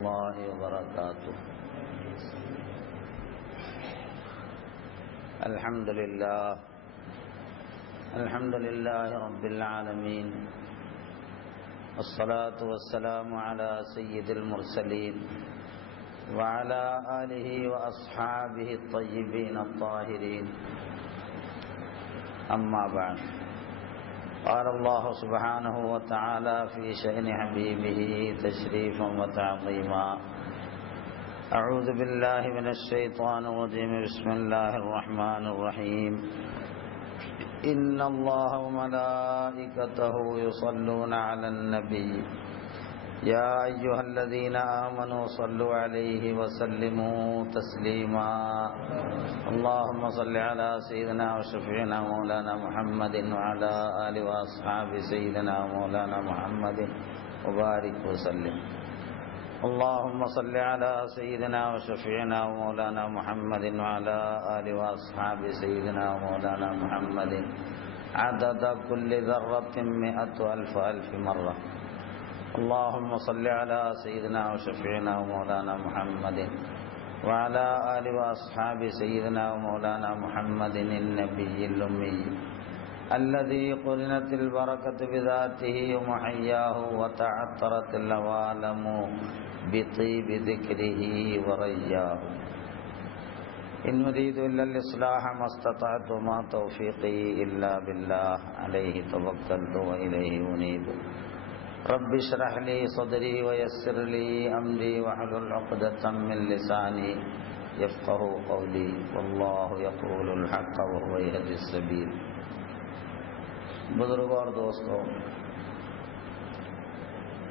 اللہ وبرکاتہ۔ الحمد للہ رب العالمین، والصلاة والسلام على سید المرسلین وعلى آلہ واصحابہ الطیبین الطاہرین، اما بعد، قال اللہ سبحانہ وتعالی فی شأن حبیبہ تشریفا وتعظیما۔ اعوذ باللہ من الشیطان الرجیم، بسم اللہ الرحمن الرحیم۔ ان اللہ وملائکتہ یصلون علی النبی یا ایھا الذین آمنوا صلوا علیہ وسلموا تسلیما۔ اللهم صل على سيدنا وشفيعنا مولانا محمد وعلى آله وأصحاب سيدنا مولانا محمد وبارك وسلم۔ اللهم صل على سيدنا وشفيعنا مولانا محمد وعلى آله وأصحاب سيدنا مولانا محمد عدد كل ذرة 100,000 مرة۔ اللهم صل على سيدنا وشفيعنا مولانا محمد وعلى آله وأصحاب سيدنا ومولانا محمد النبي الأمي الذي قرنت البركة بذاته ومحياه وتعطرت العوالم بطيب ذكره ورياه۔ إن أريد إلا الإصلاح ما استطعت وما توفيقي إلا بالله، عليه توكلت وإليه أنيب۔ رب اشرح لي صدري ويسر لي امري واحلل عقدة من لساني يفقهوا قولي، والله يقول الحق وهو يهدي السبيل۔ بزرگوں اور دوستوں،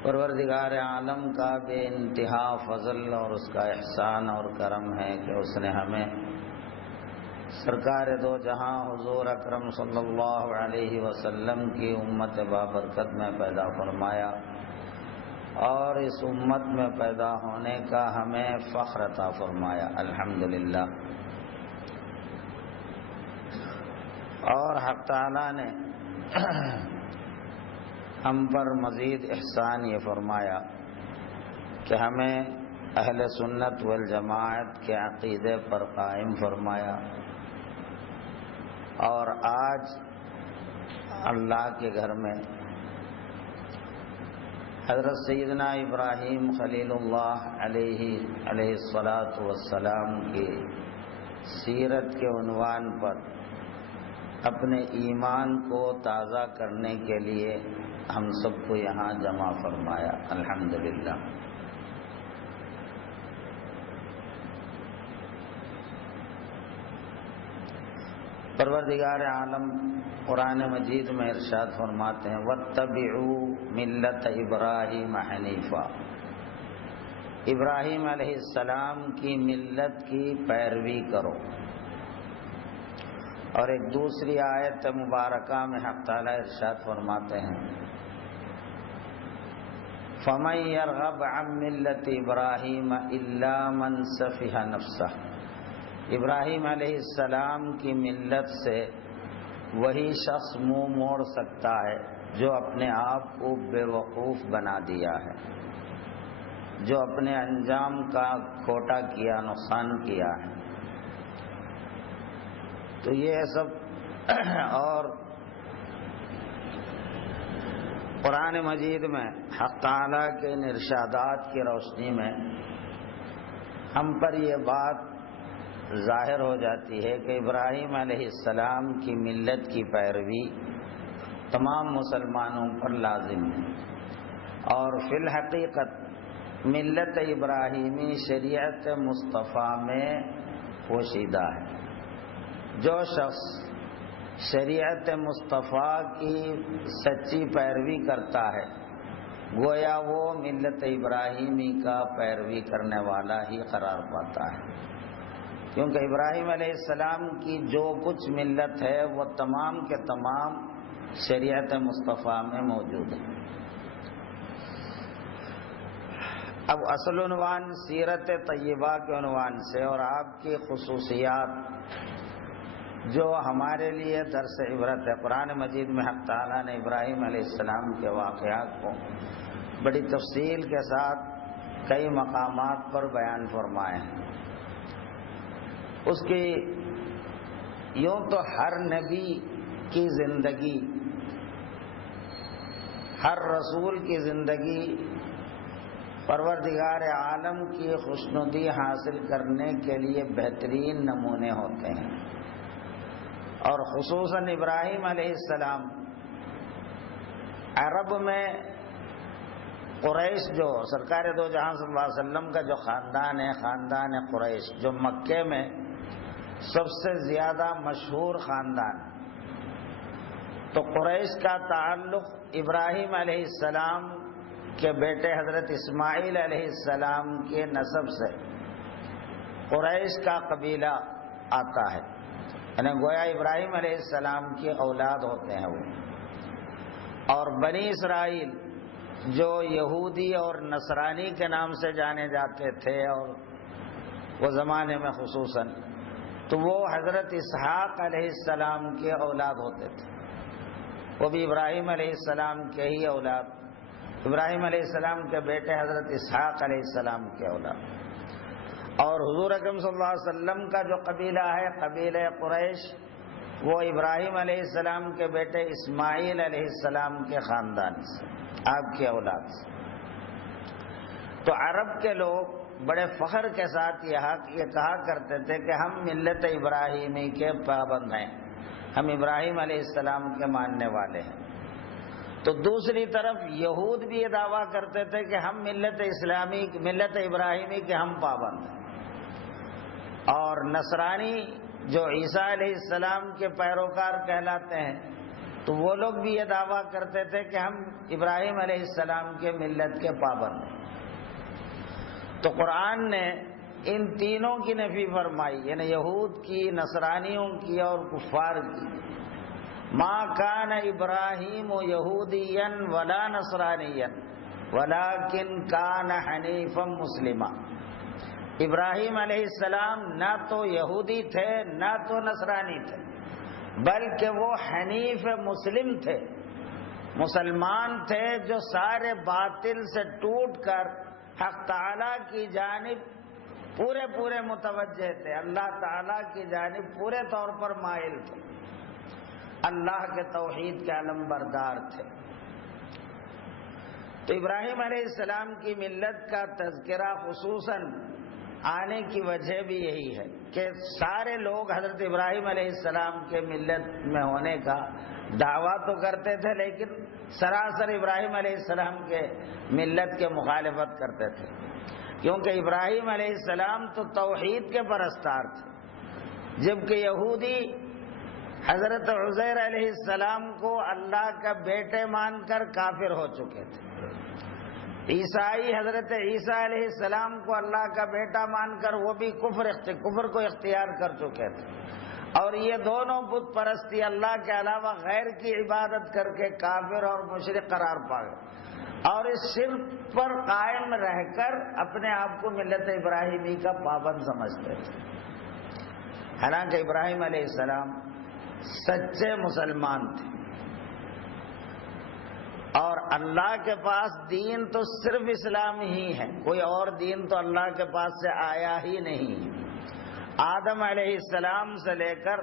پروردگار عالم کا بے انتہا فضل اور اس کا احسان اور کرم ہے کہ اس نے ہمیں سرکار دو جہاں حضور اکرم صلی اللہ علیہ وسلم کی امت بابرکت میں پیدا فرمایا، اور اس امت میں پیدا ہونے کا ہمیں فخر عطا فرمایا، الحمدللہ۔ اور حق تعالی نے ہم پر مزید احسان یہ فرمایا کہ ہمیں اہل سنت والجماعت کے عقیدے پر قائم فرمایا، اور آج اللہ کے گھر میں حضرت سیدنا ابراہیم خلیل اللہ علیہ الصلاۃ والسلام کی سیرت کے عنوان پر اپنے ایمان کو تازہ کرنے کے لیے ہم سب کو یہاں جمع فرمایا، الحمدللہ۔ پروردگار عالم قرآن مجید میں ارشاد فرماتے ہیں وَاتَّبِعُوا مِلَّةَ إِبْرَاهِيمَ حَنِيفًا، ابراہیم علیہ السلام کی ملت کی پیروی کرو۔ اور ایک دوسری آیت مبارکہ میں حق تعالی ارشاد فرماتے ہیں فَمَن يَرْغَبْ عَن مِلَّةِ إِبْرَاهِيمَ إِلَّا مَن سَفِهَ نَفْسَهُ، ابراہیم علیہ السلام کی ملت سے وہی شخص منہ موڑ سکتا ہے جو اپنے آپ کو بے وقوف بنا دیا ہے، جو اپنے انجام کا کھوٹا کیا، نقصان کیا ہے۔ تو یہ سب اور قرآن مجید میں حق تعالیٰ کے ان ارشادات کی روشنی میں ہم پر یہ بات ظاہر ہو جاتی ہے کہ ابراہیم علیہ السلام کی ملت کی پیروی تمام مسلمانوں پر لازم ہے، اور فی الحقیقت ملت ابراہیمی شریعت مصطفیٰ میں پوشیدہ ہے۔ جو شخص شریعت مصطفیٰ کی سچی پیروی کرتا ہے گویا وہ ملت ابراہیمی کا پیروی کرنے والا ہی قرار پاتا ہے، کیونکہ ابراہیم علیہ السلام کی جو کچھ ملت ہے وہ تمام کے تمام شریعت مصطفیٰ میں موجود ہے۔ اب اصل عنوان سیرت طیبہ کے عنوان سے اور آپ کی خصوصیات جو ہمارے لیے درس عبرت ہے، قرآن مجید میں حق تعالیٰ نے ابراہیم علیہ السلام کے واقعات کو بڑی تفصیل کے ساتھ کئی مقامات پر بیان فرمائے ہیں۔ اس کی یوں تو ہر نبی کی زندگی، ہر رسول کی زندگی پروردگار عالم کی خوشنودی حاصل کرنے کے لیے بہترین نمونے ہوتے ہیں، اور خصوصاً ابراہیم علیہ السلام عرب میں قریش، جو سرکار دو جہاں صلی اللہ علیہ وسلم کا جو خاندان ہے، خاندان قریش، جو مکے میں سب سے زیادہ مشہور خاندان، تو قریش کا تعلق ابراہیم علیہ السلام کے بیٹے حضرت اسماعیل علیہ السلام کے نسب سے قریش کا قبیلہ آتا ہے، یعنی گویا ابراہیم علیہ السلام کی اولاد ہوتے ہیں وہ۔ اور بنی اسرائیل جو یہودی اور نصرانی کے نام سے جانے جاتے تھے، اور وہ زمانے میں خصوصاً، تو وہ حضرت اسحاق علیہ السلام کے اولاد ہوتے تھے، وہ بھی ابراہیم علیہ السلام کے ہی اولاد، ابراہیم علیہ السلام کے بیٹے حضرت اسحاق علیہ السلام کے اولاد۔ اور حضور اکرم صلی اللہ علیہ وسلم کا جو قبیلہ ہے، قبیلہ قریش، وہ ابراہیم علیہ السلام کے بیٹے اسماعیل علیہ السلام کے خاندان سے، آپ کی اولاد سے۔ تو عرب کے لوگ بڑے فخر کے ساتھ یہ کہا کرتے تھے کہ ہم ملت ابراہیمی کے پابند ہیں، ہم ابراہیم علیہ السلام کے ماننے والے ہیں۔ تو دوسری طرف یہود بھی یہ دعویٰ کرتے تھے کہ ہم ملت ابراہیمی کے ہم پابند ہیں، اور نصرانی جو عیسیٰ علیہ السلام کے پیروکار کہلاتے ہیں، تو وہ لوگ بھی یہ دعویٰ کرتے تھے کہ ہم ابراہیم علیہ السلام کے ملت کے پابند ہیں۔ تو قرآن نے ان تینوں کی نفی فرمائی، یعنی یہود کی، نصرانیوں کی اور کفار کی۔ ما کان ابراہیم یہودیا ولا نصرانیا ولکن کان حنیفا مسلما۔ ابراہیم علیہ السلام نہ تو یہودی تھے نہ تو نصرانی تھے، بلکہ وہ حنیف مسلم تھے، مسلمان تھے جو سارے باطل سے ٹوٹ کر حق تعالیٰ کی جانب پورے متوجہ تھے، اللہ تعالیٰ کی جانب پورے طور پر مائل تھے، اللہ کے توحید کے علم بردار تھے۔ تو ابراہیم علیہ السلام کی ملت کا تذکرہ خصوصاً آنے کی وجہ بھی یہی ہے کہ سارے لوگ حضرت ابراہیم علیہ السلام کے ملت میں ہونے کا دعویٰ تو کرتے تھے، لیکن سراسر ابراہیم علیہ السلام کے ملت کے مخالفت کرتے تھے، کیونکہ ابراہیم علیہ السلام تو توحید کے پرستار تھے، جبکہ یہودی حضرت عزیر علیہ السلام کو اللہ کا بیٹے مان کر کافر ہو چکے تھے، عیسائی حضرت عیسیٰ علیہ السلام کو اللہ کا بیٹا مان کر وہ بھی کفر کو اختیار کر چکے تھے، اور یہ دونوں بت پرستی اللہ کے علاوہ غیر کی عبادت کر کے کافر اور مشرک قرار پا گئے، اور اس شرک پر قائم رہ کر اپنے آپ کو ملت ابراہیمی کا پابند سمجھتے تھے۔ حالانکہ ابراہیم علیہ السلام سچے مسلمان تھے، اور اللہ کے پاس دین تو صرف اسلام ہی ہے، کوئی اور دین تو اللہ کے پاس سے آیا ہی نہیں۔ آدم علیہ السلام سے لے کر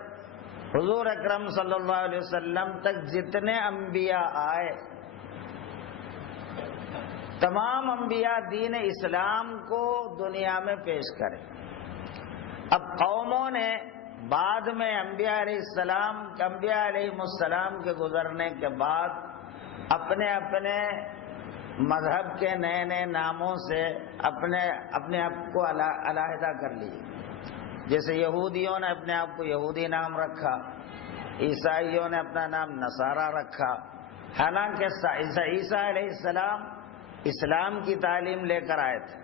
حضور اکرم صلی اللہ علیہ وسلم تک جتنے انبیاء آئے، تمام انبیاء دین اسلام کو دنیا میں پیش کرے۔ اب قوموں نے بعد میں انبیاء علیہ السلام کے گزرنے کے بعد اپنے مذہب کے نئے ناموں سے اپنے آپ کو علیحدہ کر لیے، جیسے یہودیوں نے اپنے آپ کو یہودی نام رکھا، عیسائیوں نے اپنا نام نصارہ رکھا، حالانکہ عیسیٰ علیہ السلام اسلام کی تعلیم لے کر آئے تھے،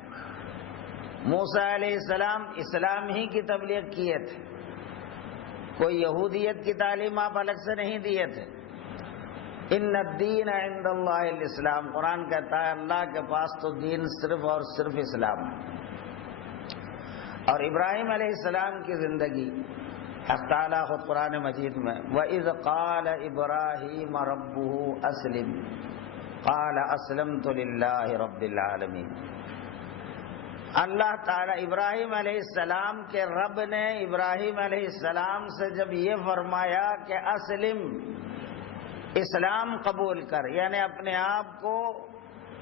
موسیٰ علیہ السلام اسلام ہی کی تبلیغ کیے تھے، کوئی یہودیت کی تعلیم آپ الگ سے نہیں دیے تھے۔ ان الدین عند اللہ الاسلام، قرآن کہتا ہے اللہ کے پاس تو دین صرف اور صرف اسلام ہے۔ اور ابراہیم علیہ السلام کی زندگی حق تعالیٰ خود قرآن مجید میں وَإِذْ قَالَ إِبْرَاهِيمَ رَبُّهُ أَسْلِمْ قَالَ أَسْلَمْتُ لِلَّهِ رَبِّ الْعَالَمِينَ۔ اللہ تعالیٰ ابراہیم علیہ السلام کے رب نے ابراہیم علیہ السلام سے جب یہ فرمایا کہ اسلم، اسلام قبول کر، یعنی اپنے آپ کو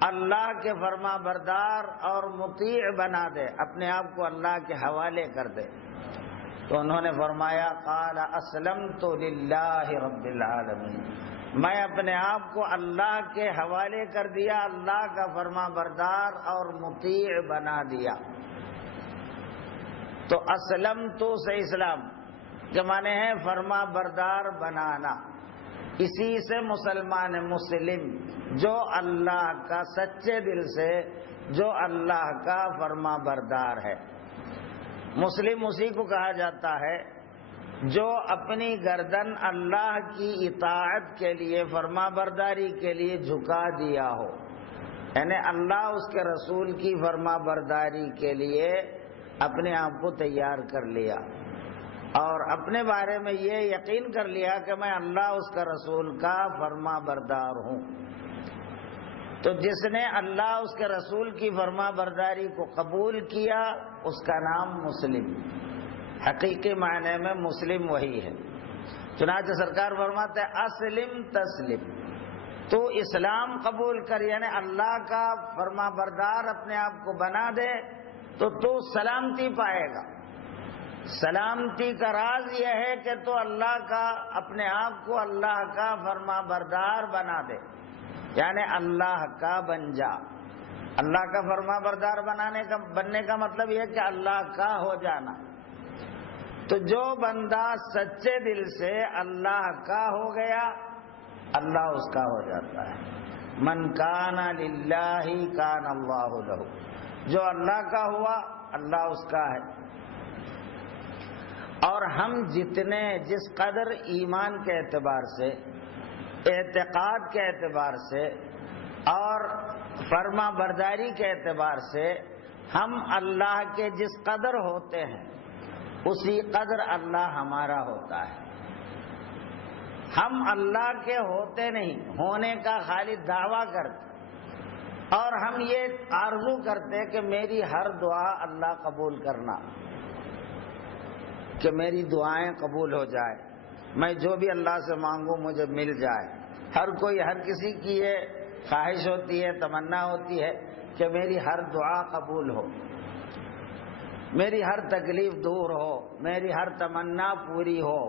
اللہ کے فرما بردار اور مطیع بنا دے، اپنے آپ کو اللہ کے حوالے کر دے، تو انہوں نے فرمایا قال اسلمت للہ رب العالمین، میں اپنے آپ کو اللہ کے حوالے کر دیا، اللہ کا فرما بردار اور مطیع بنا دیا۔ تو اسلمت سے اسلام کے معنی ہے فرما بردار بنانا، اسی سے مسلمان مسلم، جو اللہ کا سچے دل سے، جو اللہ کا فرما بردار ہے۔ مسلم اسی کو کہا جاتا ہے جو اپنی گردن اللہ کی اطاعت کے لیے، فرما برداری کے لیے جھکا دیا ہو، یعنی اللہ اس کے رسول کی فرما برداری کے لیے اپنے آپ کو تیار کر لیا اور اپنے بارے میں یہ یقین کر لیا کہ میں اللہ اس کا رسول کا فرما بردار ہوں۔ تو جس نے اللہ اس کے رسول کی فرما برداری کو قبول کیا اس کا نام مسلم، حقیقی معنی میں مسلم وہی ہے۔ چنانچہ سرکار فرماتے ہیں اسلم تسلم، تو اسلام قبول کر، یعنی اللہ کا فرما بردار اپنے آپ کو بنا دے تو سلامتی پائے گا۔ سلامتی کا راز یہ ہے کہ تو اللہ کا، اپنے آپ کو اللہ کا فرما بردار بنا دے، یعنی اللہ کا بن جا۔ اللہ کا فرما بردار بننے کا مطلب یہ کہ اللہ کا ہو جانا۔ تو جو بندہ سچے دل سے اللہ کا ہو گیا، اللہ اس کا ہو جاتا ہے۔ من کان للہ کان اللہ لہ، جو اللہ کا ہوا اللہ اس کا ہے۔ اور ہم جس قدر ایمان کے اعتبار سے، اعتقاد کے اعتبار سے اور فرما برداری کے اعتبار سے ہم اللہ کے جس قدر ہوتے ہیں اسی قدر اللہ ہمارا ہوتا ہے۔ ہم اللہ کے ہوتے نہیں، ہونے کا خالی دعویٰ کرتے اور ہم یہ آرزو کرتے کہ میری ہر دعا اللہ قبول کرنا، کہ میری دعائیں قبول ہو جائے، میں جو بھی اللہ سے مانگوں مجھے مل جائے۔ ہر کسی کی یہ خواہش ہوتی ہے، تمنا ہوتی ہے کہ میری ہر دعا قبول ہو، میری ہر تکلیف دور ہو، میری ہر تمنا پوری ہو،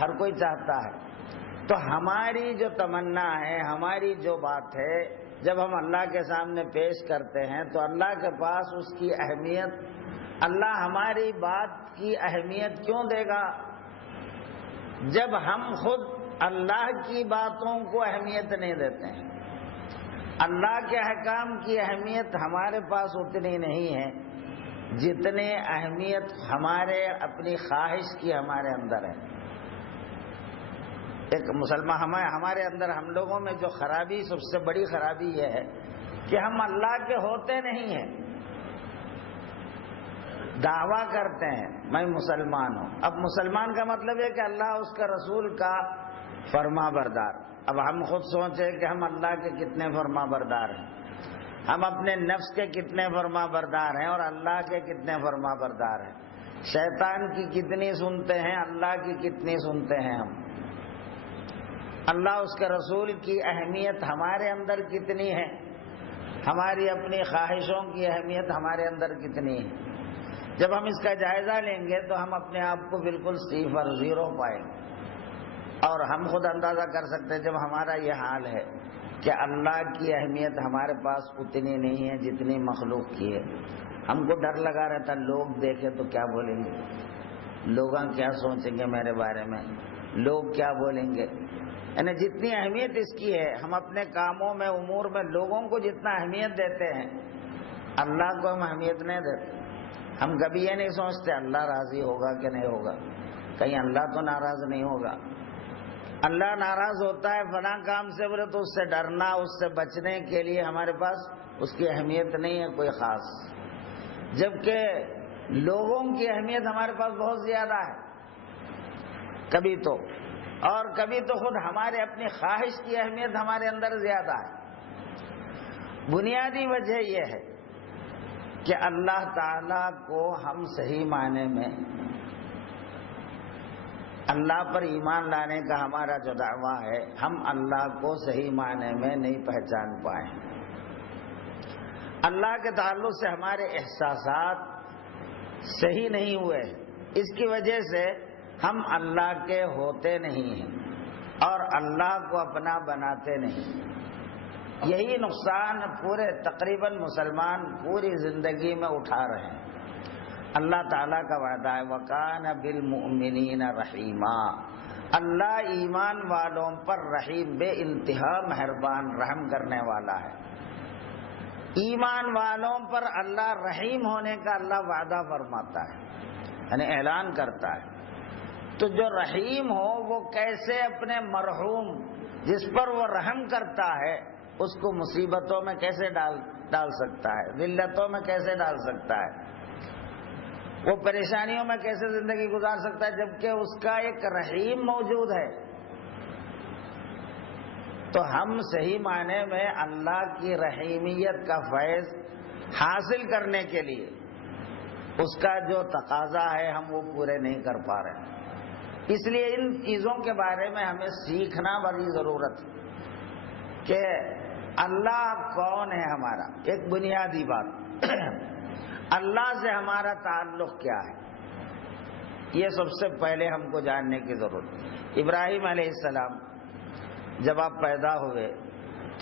ہر کوئی چاہتا ہے۔ تو ہماری جو تمنا ہے، ہماری جو بات ہے، جب ہم اللہ کے سامنے پیش کرتے ہیں تو اللہ کے پاس اس کی اہمیت، اللہ ہماری بات کی اہمیت کیوں دے گا جب ہم خود اللہ کی باتوں کو اہمیت نہیں دیتے ہیں۔ اللہ کے احکام کی اہمیت ہمارے پاس اتنی نہیں ہے جتنی اہمیت ہمارے اپنی خواہش کی ہمارے اندر ہے۔ ایک مسلمان ہمارے اندر، ہم لوگوں میں جو خرابی، سب سے بڑی خرابی یہ ہے کہ ہم اللہ کے ہوتے نہیں ہیں، دعویٰ کرتے ہیں میں مسلمان ہوں۔ اب مسلمان کا مطلب ہے کہ اللہ اس کا رسول کا فرما بردار۔ اب ہم خود سوچیں کہ ہم اللہ کے کتنے فرما بردار ہیں، ہم اپنے نفس کے کتنے فرما بردار ہیں اور اللہ کے کتنے فرما بردار ہیں، شیطان کی کتنی سنتے ہیں، اللہ کی کتنی سنتے ہیں ہم، اللہ اس کے رسول کی اہمیت ہمارے اندر کتنی ہے، ہماری اپنی خواہشوں کی اہمیت ہمارے اندر کتنی ہے۔ جب ہم اس کا جائزہ لیں گے تو ہم اپنے آپ کو بالکل صفر زیرو پائیں گے، اور ہم خود اندازہ کر سکتے ہیں جب ہمارا یہ حال ہے کہ اللہ کی اہمیت ہمارے پاس اتنی نہیں ہے جتنی مخلوق کی ہے۔ ہم کو ڈر لگا رہتا لوگ دیکھیں تو کیا بولیں گے، لوگ کیا سوچیں گے میرے بارے میں، لوگ کیا بولیں گے، یعنی جتنی اہمیت اس کی ہے، ہم اپنے کاموں میں، امور میں لوگوں کو جتنا اہمیت دیتے ہیں، اللہ کو ہم اہمیت نہیں دیتے۔ ہم کبھی یہ نہیں سوچتے اللہ راضی ہوگا کہ نہیں ہوگا، کہیں اللہ تو ناراض نہیں ہوگا۔ اللہ ناراض ہوتا ہے فلاں کام سے بولے تو اس سے ڈرنا، اس سے بچنے کے لیے ہمارے پاس اس کی اہمیت نہیں ہے کوئی خاص، جبکہ لوگوں کی اہمیت ہمارے پاس بہت زیادہ ہے کبھی تو، اور کبھی تو خود ہمارے اپنی خواہش کی اہمیت ہمارے اندر زیادہ ہے۔ بنیادی وجہ یہ ہے کہ اللہ تعالیٰ کو ہم صحیح معنی میں اللہ پر ایمان لانے کا ہمارا جو دعویٰ ہے، ہم اللہ کو صحیح معنی میں نہیں پہچان پائے. اللہ کے تعلق سے ہمارے احساسات صحیح نہیں ہوئے، اس کی وجہ سے ہم اللہ کے ہوتے نہیں ہیں اور اللہ کو اپنا بناتے نہیں. یہی نقصان پورے تقریباً مسلمان پوری زندگی میں اٹھا رہے ہیں. اللہ تعالیٰ کا وعدہ ہے وَكَانَ بِالْمُؤْمِنِينَ رَحِيمًا، اللہ ایمان والوں پر رحیم، بے انتہا مہربان، رحم کرنے والا ہے. ایمان والوں پر اللہ رحیم ہونے کا اللہ وعدہ فرماتا ہے، یعنی اعلان کرتا ہے. تو جو رحیم ہو وہ کیسے اپنے مرحوم جس پر وہ رحم کرتا ہے اس کو مصیبتوں میں کیسے ڈال سکتا ہے، ذلتوں میں کیسے ڈال سکتا ہے، وہ پریشانیوں میں کیسے زندگی گزار سکتا ہے جبکہ اس کا ایک رحیم موجود ہے. تو ہم صحیح معنی میں اللہ کی رحیمیت کا فیض حاصل کرنے کے لیے اس کا جو تقاضا ہے ہم وہ پورے نہیں کر پا رہے. اس لیے ان چیزوں کے بارے میں ہمیں سیکھنا بڑی ضرورت ہے کہ اللہ کون ہے ہمارا. ایک بنیادی بات اللہ سے ہمارا تعلق کیا ہے، یہ سب سے پہلے ہم کو جاننے کی ضرورت ہے. ابراہیم علیہ السلام جب آپ پیدا ہوئے،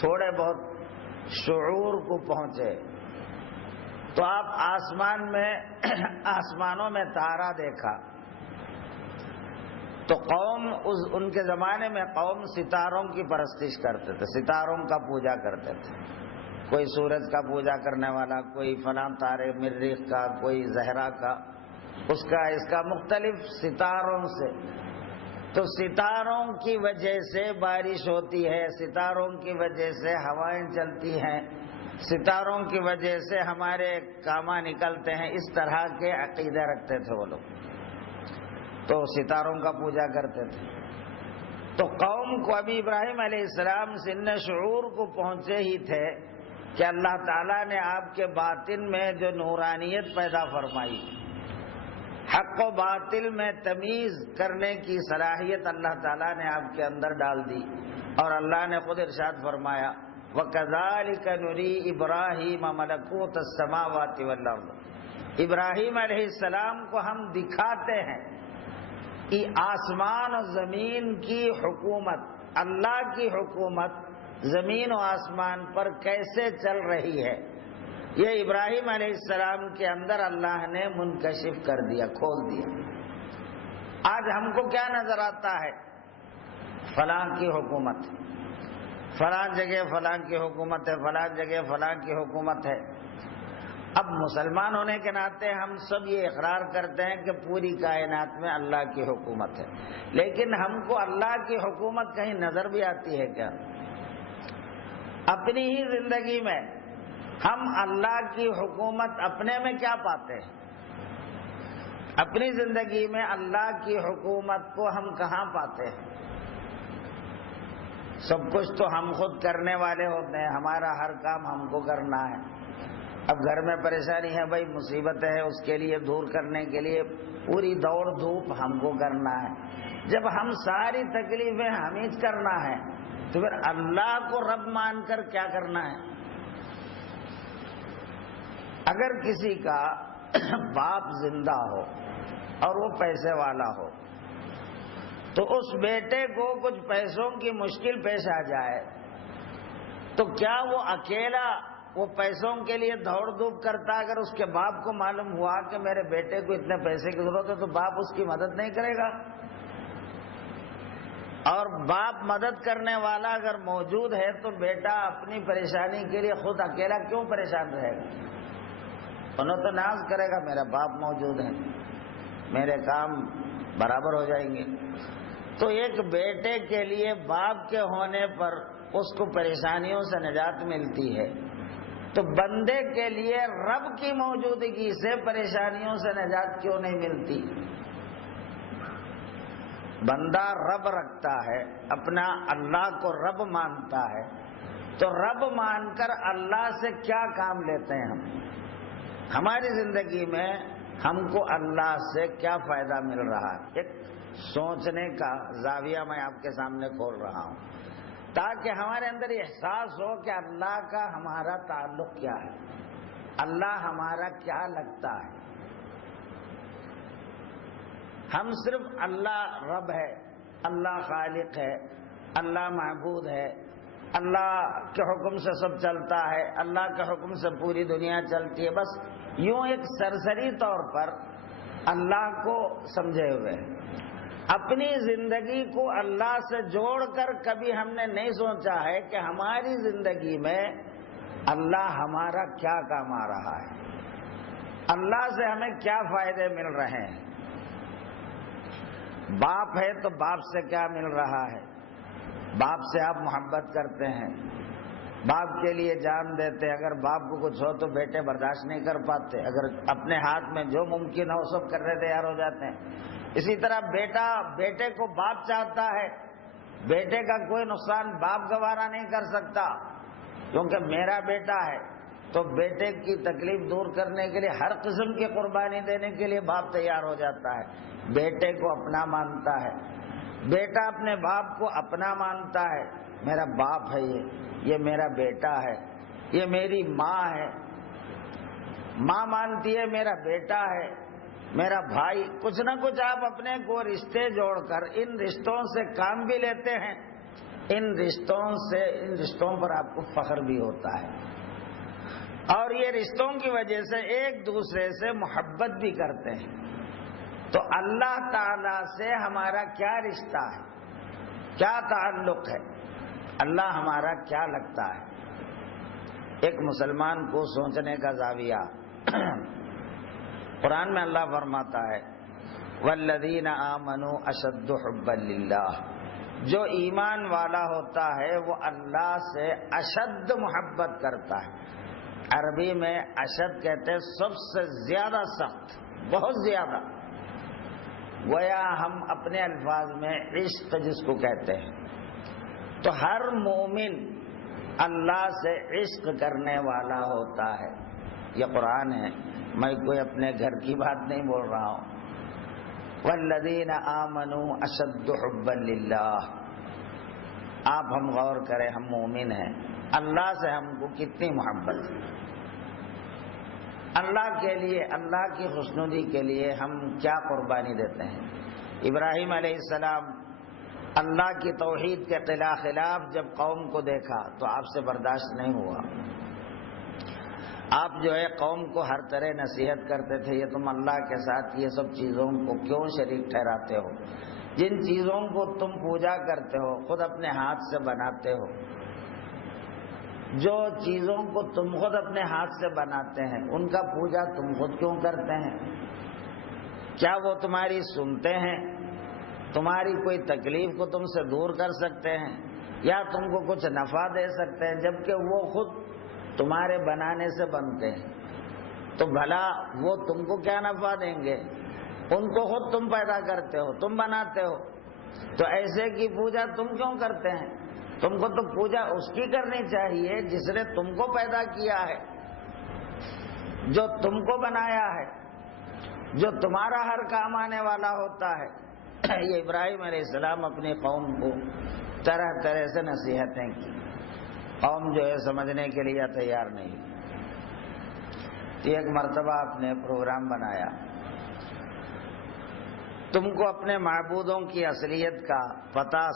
تھوڑے بہت شعور کو پہنچے تو آپ آسمانوں میں تارا دیکھا تو ان کے زمانے میں قوم ستاروں کی پرستش کرتے تھے، ستاروں کا پوجا کرتے تھے. کوئی سورج کا پوجا کرنے والا، کوئی فلاں تارے مریخ کا، کوئی زہرا کا، اس کا مختلف ستاروں سے. تو ستاروں کی وجہ سے بارش ہوتی ہے، ستاروں کی وجہ سے ہوائیں چلتی ہیں، ستاروں کی وجہ سے ہمارے کاما نکلتے ہیں. اس طرح کے عقیدے رکھتے تھے وہ لوگ، تو ستاروں کا پوجا کرتے تھے. تو قوم کو ابھی ابراہیم علیہ السلام سن شعور کو پہنچے ہی تھے کہ اللہ تعالیٰ نے آپ کے باطن میں جو نورانیت پیدا فرمائی، حق و باطل میں تمیز کرنے کی صلاحیت اللہ تعالیٰ نے آپ کے اندر ڈال دی. اور اللہ نے خود ارشاد فرمایا وَكَذَلِكَ نُرِي إِبْرَاهِيمَ مَلَكُوتَ السَّمَاوَاتِ وَالْأَرْضِ. ابراہیم علیہ السلام کو ہم دکھاتے ہیں کہ آسمان و زمین کی حکومت، اللہ کی حکومت زمین و آسمان پر کیسے چل رہی ہے. یہ ابراہیم علیہ السلام کے اندر اللہ نے منکشف کر دیا، کھول دیا. آج ہم کو کیا نظر آتا ہے؟ فلاں کی حکومت، فلاں جگہ فلاں کی حکومت ہے، فلاں جگہ فلاں کی حکومت ہے. اب مسلمان ہونے کے ناطے ہم سب یہ اقرار کرتے ہیں کہ پوری کائنات میں اللہ کی حکومت ہے، لیکن ہم کو اللہ کی حکومت کہیں نظر بھی آتی ہے کیا؟ اپنی ہی زندگی میں ہم اللہ کی حکومت اپنے میں کیا پاتے ہیں؟ اپنی زندگی میں اللہ کی حکومت کو ہم کہاں پاتے ہیں؟ سب کچھ تو ہم خود کرنے والے ہوتے ہیں، ہمارا ہر کام ہم کو کرنا ہے. اب گھر میں پریشانی ہے بھائی، مصیبت ہے، اس کے لیے دور کرنے کے لیے پوری دوڑ دھوپ ہم کو کرنا ہے. جب ہم ساری تکلیفیں ہم ہی کرنا ہے تو پھر اللہ کو رب مان کر کیا کرنا ہے؟ اگر کسی کا باپ زندہ ہو اور وہ پیسے والا ہو تو اس بیٹے کو کچھ پیسوں کی مشکل پیش آ جائے تو کیا وہ اکیلا وہ پیسوں کے لیے دوڑ دھوپ کرتا؟ اگر اس کے باپ کو معلوم ہوا کہ میرے بیٹے کو اتنے پیسے کی ضرورت ہے تو باپ اس کی مدد نہیں کرے گا. اور باپ مدد کرنے والا اگر موجود ہے تو بیٹا اپنی پریشانی کے لیے خود اکیلا کیوں پریشان رہے گا؟ انہوں تو ناز کرے گا میرا باپ موجود ہے، میرے کام برابر ہو جائیں گے. تو ایک بیٹے کے لیے باپ کے ہونے پر اس کو پریشانیوں سے نجات ملتی ہے، تو بندے کے لیے رب کی موجودگی سے پریشانیوں سے نجات کیوں نہیں ملتی؟ بندہ رب رکھتا ہے، اپنا اللہ کو رب مانتا ہے، تو رب مان کر اللہ سے کیا کام لیتے ہیں ہم؟ ہماری زندگی میں ہم کو اللہ سے کیا فائدہ مل رہا ہے، ایک سوچنے کا زاویہ میں آپ کے سامنے کھول رہا ہوں تاکہ ہمارے اندر یہ احساس ہو کہ اللہ کا ہمارا تعلق کیا ہے، اللہ ہمارا کیا لگتا ہے۔ ہم صرف اللہ رب ہے، اللہ خالق ہے، اللہ معبود ہے، اللہ کے حکم سے سب چلتا ہے، اللہ کے حکم سے پوری دنیا چلتی ہے، بس یوں ایک سرسری طور پر اللہ کو سمجھے ہوئے ہیں۔ اپنی زندگی کو اللہ سے جوڑ کر کبھی ہم نے نہیں سوچا ہے کہ ہماری زندگی میں اللہ ہمارا کیا کام آ رہا ہے، اللہ سے ہمیں کیا فائدے مل رہے ہیں۔ باپ ہے تو باپ سے کیا مل رہا ہے، باپ سے آپ محبت کرتے ہیں، باپ کے لیے جان دیتے، اگر باپ کو کچھ ہو تو بیٹے برداشت نہیں کر پاتے، اگر اپنے ہاتھ میں جو ممکن ہو سب کرنے تیار ہو جاتے ہیں۔ اسی طرح بیٹا بیٹے کو باپ چاہتا ہے، بیٹے کا کوئی نقصان باپ گوارا نہیں کر سکتا، کیونکہ میرا بیٹا ہے تو بیٹے کی تکلیف دور کرنے کے لیے ہر قسم کی قربانی دینے کے لیے باپ تیار ہو جاتا ہے، بیٹے کو اپنا مانتا ہے، بیٹا اپنے باپ کو اپنا مانتا ہے، میرا باپ ہے یہ میرا بیٹا ہے، یہ میری ماں ہے، ماں مانتی ہے میرا بیٹا ہے، میرا بھائی، کچھ نہ کچھ آپ اپنے کو رشتے جوڑ کر ان رشتوں سے کام بھی لیتے ہیں، ان رشتوں پر آپ کو فخر بھی ہوتا ہے، اور یہ رشتوں کی وجہ سے ایک دوسرے سے محبت بھی کرتے ہیں۔ تو اللہ تعالی سے ہمارا کیا رشتہ ہے، کیا تعلق ہے، اللہ ہمارا کیا لگتا ہے۔ ایک مسلمان کو سوچنے کا زاویہ قرآن میں اللہ فرماتا ہے والذین آمنوا اشد حبا للہ، جو ایمان والا ہوتا ہے وہ اللہ سے اشد محبت کرتا ہے۔ عربی میں اشد کہتے ہیں سب سے زیادہ سخت، بہت زیادہ، گویا ہم اپنے الفاظ میں عشق جس کو کہتے ہیں۔ تو ہر مومن اللہ سے عشق کرنے والا ہوتا ہے، یہ قرآن ہے، میں کوئی اپنے گھر کی بات نہیں بول رہا ہوں۔ والذین آمنوا اشد حبا للہ، آپ ہم غور کریں، ہم مومن ہیں، اللہ سے ہم کو کتنی محبت ہے، اللہ کے لیے، اللہ کی خوشنودی کے لیے ہم کیا قربانی دیتے ہیں۔ ابراہیم علیہ السلام اللہ کی توحید کے خلاف جب قوم کو دیکھا تو آپ سے برداشت نہیں ہوا، آپ جو ہے قوم کو ہر طرح نصیحت کرتے تھے، یہ تم اللہ کے ساتھ یہ سب چیزوں کو کیوں شریک ٹھہراتے ہو، جن چیزوں کو تم پوجا کرتے ہو خود اپنے ہاتھ سے بناتے ہو، جو چیزوں کو تم خود اپنے ہاتھ سے بناتے ہیں ان کا پوجا تم خود کیوں کرتے ہیں؟ کیا وہ تمہاری سنتے ہیں؟ تمہاری کوئی تکلیف کو تم سے دور کر سکتے ہیں یا تم کو کچھ نفع دے سکتے ہیں، جبکہ وہ خود تمہارے بنانے سے بنتے ہیں، تو بھلا وہ تم کو کیا نفع دیں گے؟ ان کو خود تم پیدا کرتے ہو، تم بناتے ہو، تو ایسے کی پوجا تم کیوں کرتے ہیں؟ تم کو تو پوجا اس کی کرنی چاہیے جس نے تم کو پیدا کیا ہے، جو تم کو بنایا ہے، جو تمہارا ہر کام آنے والا ہوتا ہے۔ یہ ابراہیم علیہ السلام اپنی قوم کو طرح طرح سے نصیحتیں کی، قوم جو ہے سمجھنے کے لیے تیار نہیں۔ ایک مرتبہ آپ نے پروگرام بنایا، تم کو اپنے معبودوں کی اصلیت کا پتہ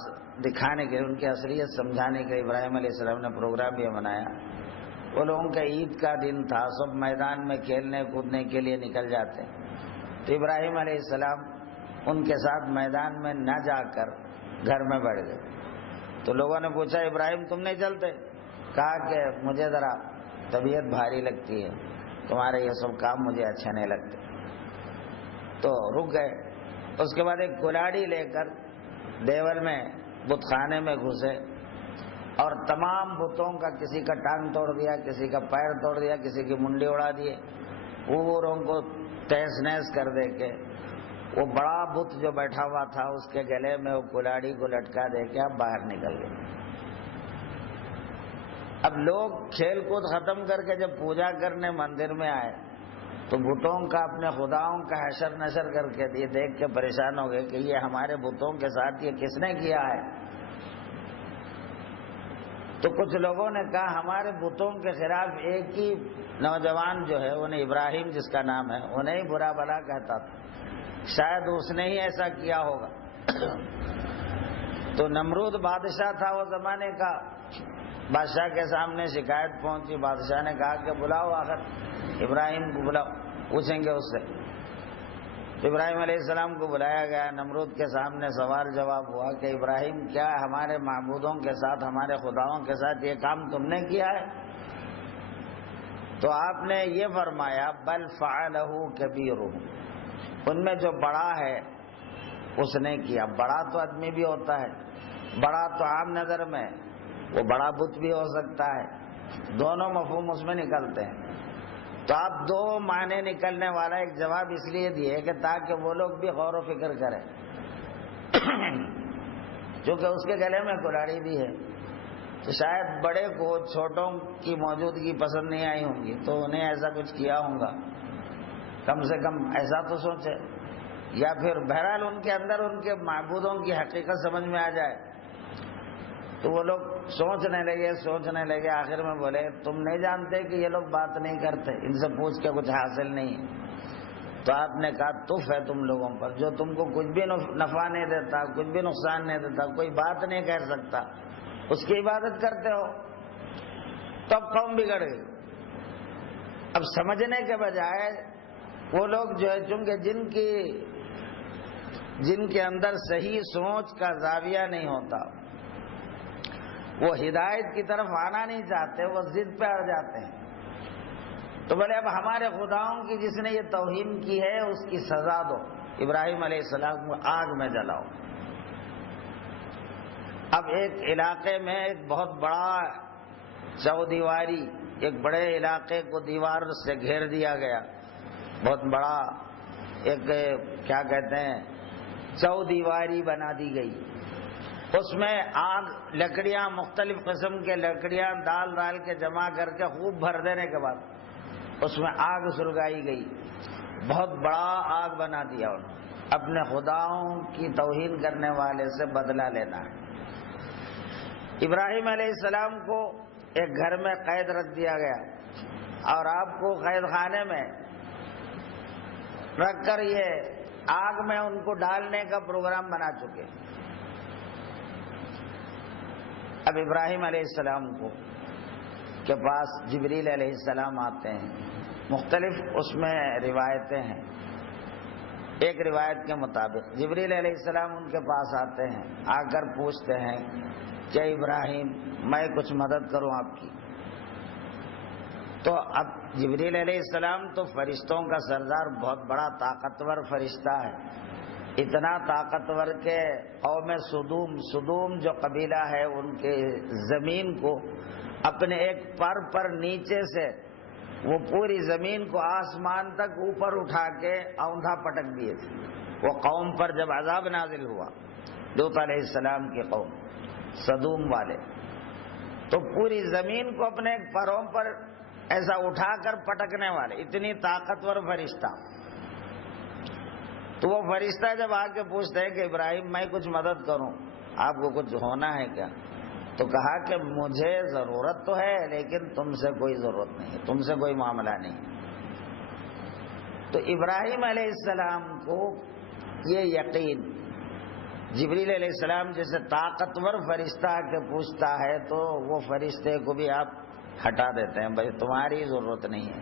دکھانے کے، ان کی اصلیت سمجھانے کے ابراہیم علیہ السلام نے پروگرام یہ بنایا۔ وہ لوگوں کا عید کا دن تھا، سب میدان میں کھیلنے کودنے کے لیے نکل جاتے، تو ابراہیم علیہ السلام ان کے ساتھ میدان میں نہ جا کر گھر میں بیٹھ گئے۔ تو لوگوں نے پوچھا ابراہیم تم نہیں چلتے؟ کہا کہ مجھے ذرا طبیعت بھاری لگتی ہے، تمہارے یہ سب کام مجھے اچھے نہیں لگتے، تو رک گئے۔ اس کے بعد ایک کلاڑی لے کر دیول میں بت خانے میں گھسے اور تمام بتوں کا کسی کا ٹانگ توڑ دیا، کسی کا پیر توڑ دیا، کسی کی منڈی اڑا دیے، پوروں کو تہس نہس کر دے کے وہ بڑا بت جو بیٹھا ہوا تھا اس کے گلے میں وہ کلاڑی کو لٹکا دے کے اب باہر نکل گئے۔ اب لوگ کھیل کود ختم کر کے جب پوجا کرنے مندر میں آئے تو بتوں کا اپنے خداؤں کا حشر نشر کر کے یہ دیکھ کے پریشان ہو گئے کہ یہ ہمارے بتوں کے ساتھ یہ کس نے کیا ہے. تو کچھ لوگوں نے کہا ہمارے بتوں کے خلاف ایک ہی نوجوان جو ہے انہیں ابراہیم جس کا نام ہے انہیں ہی برا بھلا کہتا تھا, شاید اس نے ہی ایسا کیا ہوگا. تو نمرود بادشاہ تھا وہ زمانے کا, بادشاہ کے سامنے شکایت پہنچی. بادشاہ نے کہا کہ بلاؤ آخر ابراہیم کو بلاؤ, پوچھیں گے اس سے. ابراہیم علیہ السلام کو بلایا گیا. نمرود کے سامنے سوال جواب ہوا کہ ابراہیم کیا ہمارے معبودوں کے ساتھ ہمارے خداؤں کے ساتھ یہ کام تم نے کیا ہے؟ تو آپ نے یہ فرمایا بل فعلہ کبیرہم, ان میں جو بڑا ہے اس نے کیا. بڑا تو آدمی بھی ہوتا ہے, بڑا تو عام نظر میں وہ بڑا بت بھی ہو سکتا ہے, دونوں مفہوم اس میں نکلتے ہیں. تو آپ دو معنی نکلنے والا ایک جواب اس لیے دیے کہ تاکہ وہ لوگ بھی غور و فکر کریں, کیونکہ اس کے گلے میں کلاڑی بھی ہے. تو شاید بڑے کو چھوٹوں کی موجودگی پسند نہیں آئی ہوں گی تو انہیں ایسا کچھ کیا ہوگا, کم سے کم ایسا تو سوچے. یا پھر بہرحال ان کے اندر ان کے معبودوں کی حقیقت سمجھ میں آ جائے. تو وہ لوگ سوچنے لگے, آخر میں بولے تم نہیں جانتے کہ یہ لوگ بات نہیں کرتے, ان سے پوچھ کے کچھ حاصل نہیں. تو آپ نے کہا تف ہے تم لوگوں پر, جو تم کو کچھ بھی نفع نہیں دیتا, کچھ بھی نقصان نہیں دیتا, کوئی بات نہیں کہہ سکتا, اس کی عبادت کرتے ہو. تو اب قوم بگڑ گئی. اب سمجھنے کے بجائے وہ لوگ جو ہے چونکہ جن کے اندر صحیح سوچ کا زاویہ نہیں ہوتا, وہ ہدایت کی طرف آنا نہیں چاہتے, وہ ضد پہ اڑ جاتے ہیں. تو بولے اب ہمارے خداؤں کی جس نے یہ توہین کی ہے اس کی سزا دو. ابراہیم علیہ السلام کو آگ میں جلاؤ. اب ایک علاقے میں ایک بہت بڑا چودیواری, ایک بڑے علاقے کو دیوار سے گھیر دیا گیا, بہت بڑا ایک کیا کہتے ہیں چودیواری بنا دی گئی. اس میں آگ, لکڑیاں, مختلف قسم کے لکڑیاں ڈال کے جمع کر کے خوب بھر دینے کے بعد اس میں آگ سلگائی گئی. بہت بڑا آگ بنا دیا انہوں نے. اپنے خداؤں کی توہین کرنے والے سے بدلہ لینا ہے. ابراہیم علیہ السلام کو ایک گھر میں قید رکھ دیا گیا اور آپ کو قید خانے میں رکھ کر یہ آگ میں ان کو ڈالنے کا پروگرام بنا چکے. اب ابراہیم علیہ السلام کے پاس جبریل علیہ السلام آتے ہیں. مختلف اس میں روایتیں ہیں. ایک روایت کے مطابق جبریل علیہ السلام ان کے پاس آتے ہیں, آ کر پوچھتے ہیں کہ ابراہیم میں کچھ مدد کروں آپ کی. تو اب جبریل علیہ السلام تو فرشتوں کا سردار, بہت بڑا طاقتور فرشتہ ہے. اتنا طاقتور کہ قوم سدوم جو قبیلہ ہے ان کے زمین کو اپنے ایک پر نیچے سے وہ پوری زمین کو آسمان تک اوپر اٹھا کے اوندھا پٹک دیے تھے. وہ قوم پر جب عذاب نازل ہوا, لوط علیہ السلام کی قوم سدوم والے, تو پوری زمین کو اپنے پروں پر ایسا اٹھا کر پٹکنے والے, اتنی طاقتور فرشتہ. تو وہ فرشتہ جب آ کے پوچھتے ہیں کہ ابراہیم میں کچھ مدد کروں, آپ کو کچھ ہونا ہے کیا؟ تو کہا کہ مجھے ضرورت تو ہے لیکن تم سے کوئی ضرورت نہیں ہے, تم سے کوئی معاملہ نہیں. تو ابراہیم علیہ السلام کو یہ یقین, جبریل علیہ السلام جیسے طاقتور فرشتہ کے پوچھتا ہے تو وہ فرشتے کو بھی آپ ہٹا دیتے ہیں, بھائی تمہاری ضرورت نہیں ہے.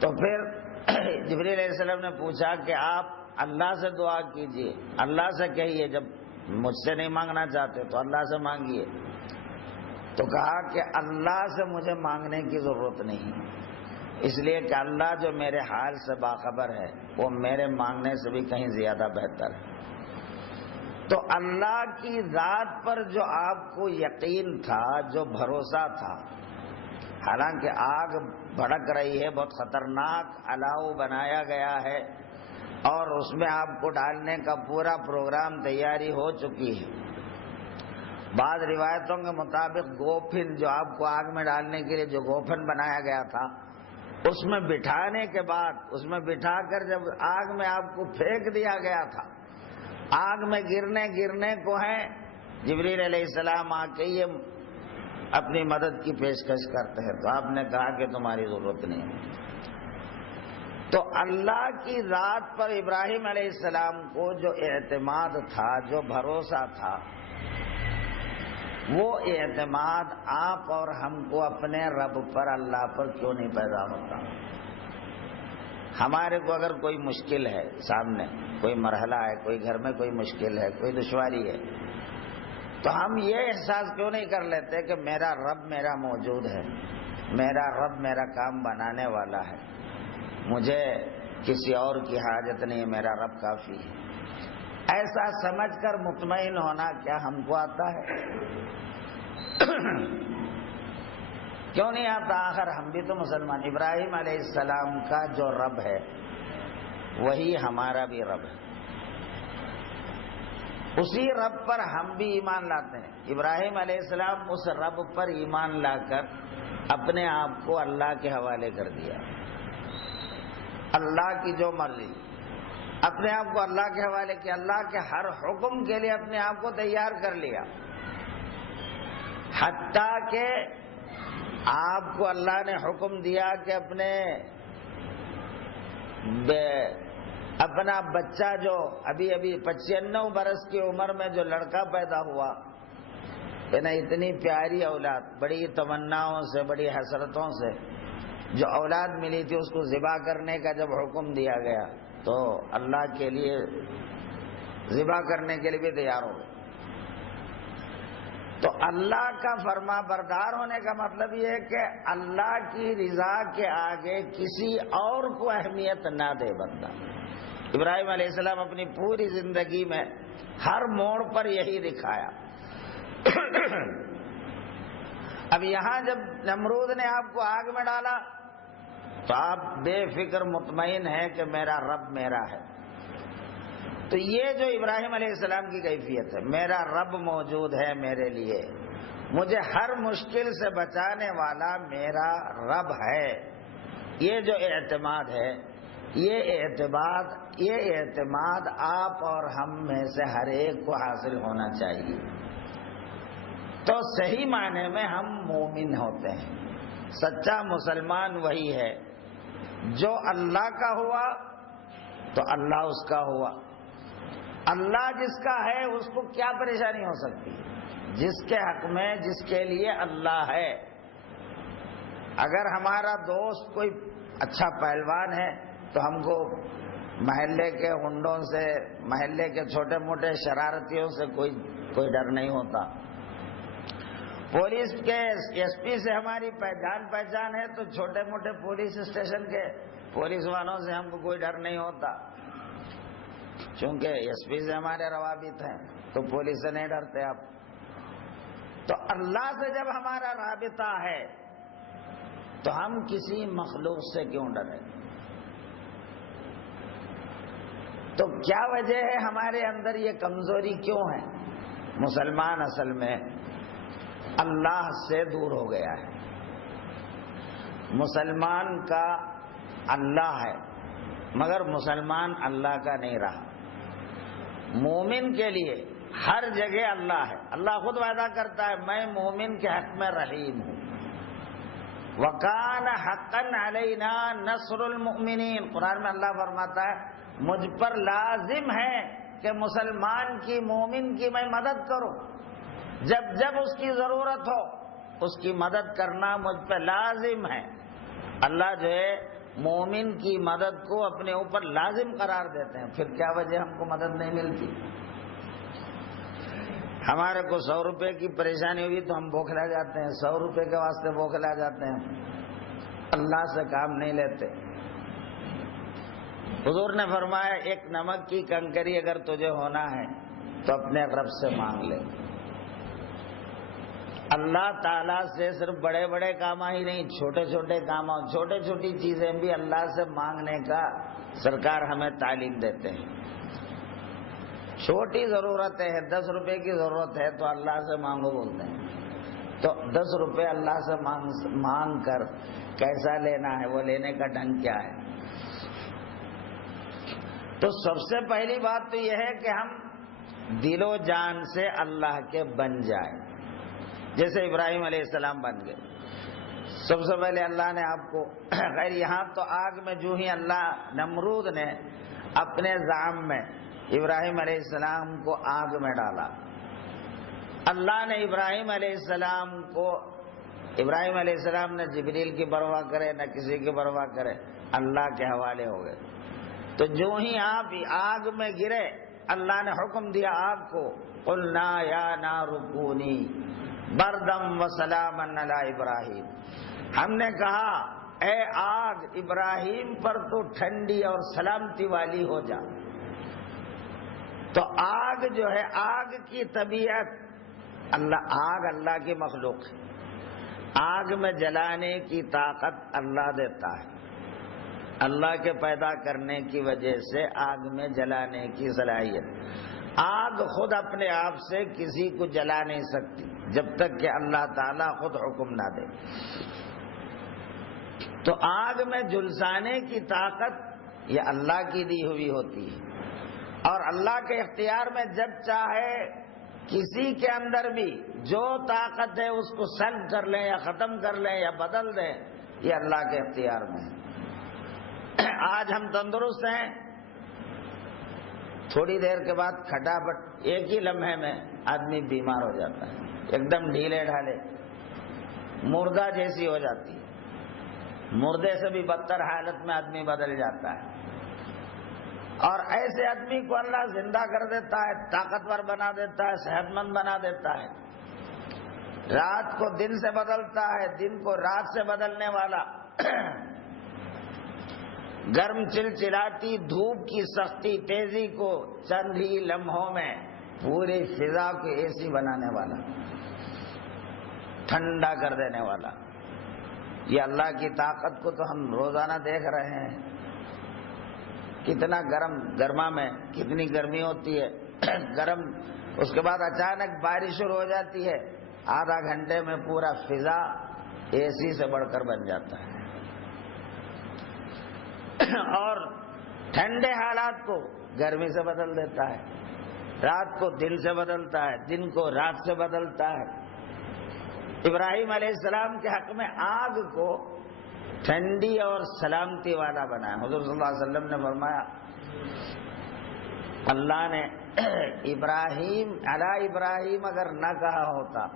تو پھر جبریل علیہ السلام نے پوچھا کہ آپ اللہ سے دعا کیجئے, اللہ سے کہیے, جب مجھ سے نہیں مانگنا چاہتے تو اللہ سے مانگیے. تو کہا کہ اللہ سے مجھے مانگنے کی ضرورت نہیں, اس لیے کہ اللہ جو میرے حال سے باخبر ہے وہ میرے مانگنے سے بھی کہیں زیادہ بہتر ہے. تو اللہ کی ذات پر جو آپ کو یقین تھا, جو بھروسہ تھا, حالانکہ آگ بھڑک رہی ہے, بہت خطرناک الاؤ بنایا گیا ہے اور اس میں آپ کو ڈالنے کا پورا پروگرام تیاری ہو چکی ہے. بعض روایتوں کے مطابق گوفن, جو آپ کو آگ میں ڈالنے کے لیے جو گوفن بنایا گیا تھا اس میں بٹھانے کے بعد، اس میں بٹھا کر جب آگ میں آپ کو پھینک دیا گیا تھا، آگ میں گرنے کو ہے، جبریل علیہ السلام آ کے یہ اپنی مدد کی پیشکش کرتے ہیں، تو آپ نے کہا کہ تمہاری ضرورت نہیں ہے۔ تو اللہ کی ذات پر ابراہیم علیہ السلام کو جو اعتماد تھا، جو بھروسہ تھا، وہ اعتماد آپ اور ہم کو اپنے رب پر، اللہ پر کیوں نہیں پیدا ہوتا؟ ہمارے کو اگر کوئی مشکل ہے سامنے، کوئی مرحلہ ہے، کوئی گھر میں کوئی مشکل ہے، کوئی دشواری ہے، تو ہم یہ احساس کیوں نہیں کر لیتے کہ میرا رب میرا موجود ہے، میرا رب میرا کام بنانے والا ہے، مجھے کسی اور کی حاجت نہیں، میرا رب کافی ہے؟ ایسا سمجھ کر مطمئن ہونا کیا ہم کو آتا ہے؟ کیوں نہیں آتا؟ آخر ہم بھی تو مسلمان، ابراہیم علیہ السلام کا جو رب ہے وہی ہمارا بھی رب ہے، اسی رب پر ہم بھی ایمان لاتے ہیں۔ ابراہیم علیہ السلام اس رب پر ایمان لا کر اپنے آپ کو اللہ کے حوالے کر دیا، اللہ کی جو مرضی، اپنے آپ کو اللہ کے حوالے کیا، اللہ کے ہر حکم کے لیے اپنے آپ کو تیار کر لیا، حتیٰ کہ آپ کو اللہ نے حکم دیا کہ اپنا بچہ جو ابھی 95 برس کی عمر میں جو لڑکا پیدا ہوا ہے نا، اتنی پیاری اولاد، بڑی تمناؤں سے، بڑی حسرتوں سے جو اولاد ملی تھی، اس کو ذبح کرنے کا جب حکم دیا گیا تو اللہ کے لیے ذبح کرنے کے لیے بھی تیار ہو گئے۔ تو اللہ کا فرما بردار ہونے کا مطلب یہ ہے کہ اللہ کی رضا کے آگے کسی اور کو اہمیت نہ دے بندہ۔ ابراہیم علیہ السلام اپنی پوری زندگی میں ہر موڑ پر یہی دکھایا۔ اب یہاں جب نمرود نے آپ کو آگ میں ڈالا تو آپ بے فکر مطمئن ہیں کہ میرا رب میرا ہے۔ تو یہ جو ابراہیم علیہ السلام کی کیفیت ہے، میرا رب موجود ہے میرے لیے، مجھے ہر مشکل سے بچانے والا میرا رب ہے، یہ جو اعتماد ہے، یہ اعتماد آپ اور ہم میں سے ہر ایک کو حاصل ہونا چاہیے، تو صحیح معنی میں ہم مومن ہوتے ہیں۔ سچا مسلمان وہی ہے جو اللہ کا ہوا تو اللہ اس کا ہوا، اللہ جس کا ہے اس کو کیا پریشانی ہو سکتی ہے؟ جس کے حق میں، جس کے لیے اللہ ہے۔ اگر ہمارا دوست کوئی اچھا پہلوان ہے تو ہم کو محلے کے ہنڈوں سے، محلے کے چھوٹے موٹے شرارتیوں سے کوئی ڈر نہیں ہوتا۔ پولیس کے ایس پی سے ہماری پہچان ہے تو چھوٹے موٹے پولیس اسٹیشن کے پولیس والوں سے ہم کو کوئی ڈر نہیں ہوتا، چونکہ ایس پی سے ہمارے روابط ہیں تو پولیس سے نہیں ڈرتے آپ۔ تو اللہ سے جب ہمارا رابطہ ہے تو ہم کسی مخلوق سے کیوں ڈریں؟ تو کیا وجہ ہے ہمارے اندر یہ کمزوری کیوں ہے؟ مسلمان اصل میں اللہ سے دور ہو گیا ہے۔ مسلمان کا اللہ ہے مگر مسلمان اللہ کا نہیں رہا۔ مومن کے لیے ہر جگہ اللہ ہے، اللہ خود وعدہ کرتا ہے میں مومن کے حق میں رحیم ہوں۔ وَكَانَ حَقًّا عَلَيْنَا نَصْرُ الْمُؤْمِنِينَ، قرآن میں اللہ فرماتا ہے مجھ پر لازم ہے کہ مسلمان کی، مومن کی میں مدد کروں، جب جب اس کی ضرورت ہو اس کی مدد کرنا مجھ پہ لازم ہے۔ اللہ جو ہے مومن کی مدد کو اپنے اوپر لازم قرار دیتے ہیں، پھر کیا وجہ ہم کو مدد نہیں ملتی؟ ہمارے کو 100 روپے کی پریشانی ہوئی تو ہم بوکھلا جاتے ہیں، 100 روپے کے واسطے بوکھلا جاتے ہیں، اللہ سے کام نہیں لیتے۔ حضور نے فرمایا ایک نمک کی کنکری اگر تجھے ہونا ہے تو اپنے رب سے مانگ لے۔ اللہ تعالیٰ سے صرف بڑے بڑے کام ہی نہیں، چھوٹے چھوٹے کام، چھوٹی چھوٹی چیزیں بھی اللہ سے مانگنے کا سرکار ہمیں تعلیم دیتے ہیں۔ چھوٹی ضرورت ہے، 10 روپے کی ضرورت ہے تو اللہ سے مانگو بولتے ہیں، تو 10 روپے اللہ سے مانگ کر کیسا لینا ہے، وہ لینے کا ڈھنگ کیا ہے. تو سب سے پہلی بات تو یہ ہے کہ ہم دل و جان سے اللہ کے بن جائیں، جیسے ابراہیم علیہ السلام بن گئے. سب سے پہلے اللہ نے آپ کو خیر یہاں تو آگ میں جو ہی اللہ نمرود نے اپنے زعم میں ابراہیم علیہ السلام کو آگ میں ڈالا. اللہ نے ابراہیم علیہ السلام نے جبریل کی پرواہ کرے نہ کسی کی پرواہ کرے، اللہ کے حوالے ہو گئے. تو جو ہی آپ آگ میں گرے اللہ نے حکم دیا آگ کو، قلنا یا نار کونی بردم وسلاما علی ابراہیم. ہم نے کہا اے آگ ابراہیم پر تو ٹھنڈی اور سلامتی والی ہو جا. تو آگ جو ہے، آگ کی طبیعت اللہ کی مخلوق ہے. آگ میں جلانے کی طاقت اللہ دیتا ہے. اللہ کے پیدا کرنے کی وجہ سے آگ میں جلانے کی صلاحیت. آگ خود اپنے آپ سے کسی کو جلا نہیں سکتی جب تک کہ اللہ تعالیٰ خود حکم نہ دے. تو آگ میں جلسانے کی طاقت یہ اللہ کی دی ہوئی ہوتی ہے، اور اللہ کے اختیار میں جب چاہے کسی کے اندر بھی جو طاقت ہے اس کو سلب کر لیں یا ختم کر لیں یا بدل دیں، یہ اللہ کے اختیار میں ہے. آج ہم تندرست ہیں، تھوڑی دیر کے بعد کھٹاپٹ، ایک ہی لمحے میں آدمی بیمار ہو جاتا ہے، ایک دم ڈھیلے ڈھالے مردہ جیسی ہو جاتی ہے. مردے سے بھی بدتر حالت میں آدمی بدل جاتا ہے. اور ایسے آدمی کو اللہ زندہ کر دیتا ہے، طاقتور بنا دیتا ہے، صحت مند بنا دیتا ہے. رات کو دن سے بدلتا ہے، دن کو رات سے بدلنے والا، گرم چلچلاتی دھوپ کی سختی تیزی کو چند ہی لمحوں میں پوری فضا کو ایسی بنانے والا، ٹھنڈا کر دینے والا. یہ اللہ کی طاقت کو تو ہم روزانہ دیکھ رہے ہیں. کتنا گرما میں کتنی گرمی ہوتی ہے، گرم، اس کے بعد اچانک بارش شروع ہو جاتی ہے، آدھا گھنٹے میں پورا فضا اے سی سے بڑھ کر بن جاتا ہے. اور ٹھنڈے حالات کو گرمی سے بدل دیتا ہے، رات کو دن سے بدلتا ہے، دن کو رات سے بدلتا ہے. ابراہیم علیہ السلام کے حق میں آگ کو ٹھنڈی اور سلامتی والا بنایا. حضور صلی اللہ علیہ وسلم نے فرمایا اللہ نے ابراہیم اگر نہ کہا ہوتا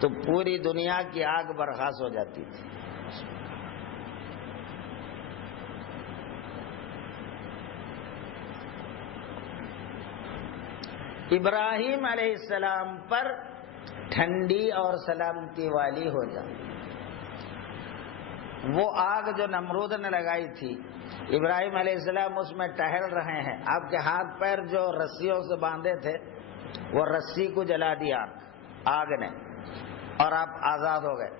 تو پوری دنیا کی آگ برخاست ہو جاتی تھی. ابراہیم علیہ السلام پر ٹھنڈی اور سلامتی والی ہو جائے. وہ آگ جو نمرود نے لگائی تھی، ابراہیم علیہ السلام اس میں ٹہل رہے ہیں، آپ کے ہاتھ پیر جو رسیوں سے باندھے تھے وہ رسی کو جلا دیا آگ نے، اور آپ آزاد ہو گئے.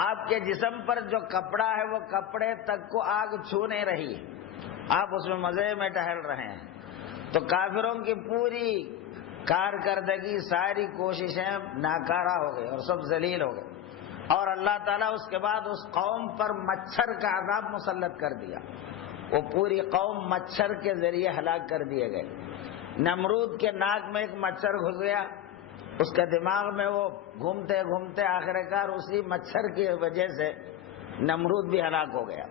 آپ کے جسم پر جو کپڑا ہے وہ کپڑے تک کو آگ چھو نہیں رہی ہے، آپ اس میں مزے میں ٹہل رہے ہیں. تو کافروں کی پوری کارکردگی، ساری کوششیں ناکارہ ہو گئی اور سب ذلیل ہو گئے. اور اللہ تعالیٰ اس کے بعد اس قوم پر مچھر کا عذاب مسلط کر دیا. وہ پوری قوم مچھر کے ذریعے ہلاک کر دیے گئے. نمرود کے ناک میں ایک مچھر گھس گیا، اس کے دماغ میں وہ گھومتے گھومتے آخرکار اسی مچھر کی وجہ سے نمرود بھی ہلاک ہو گیا.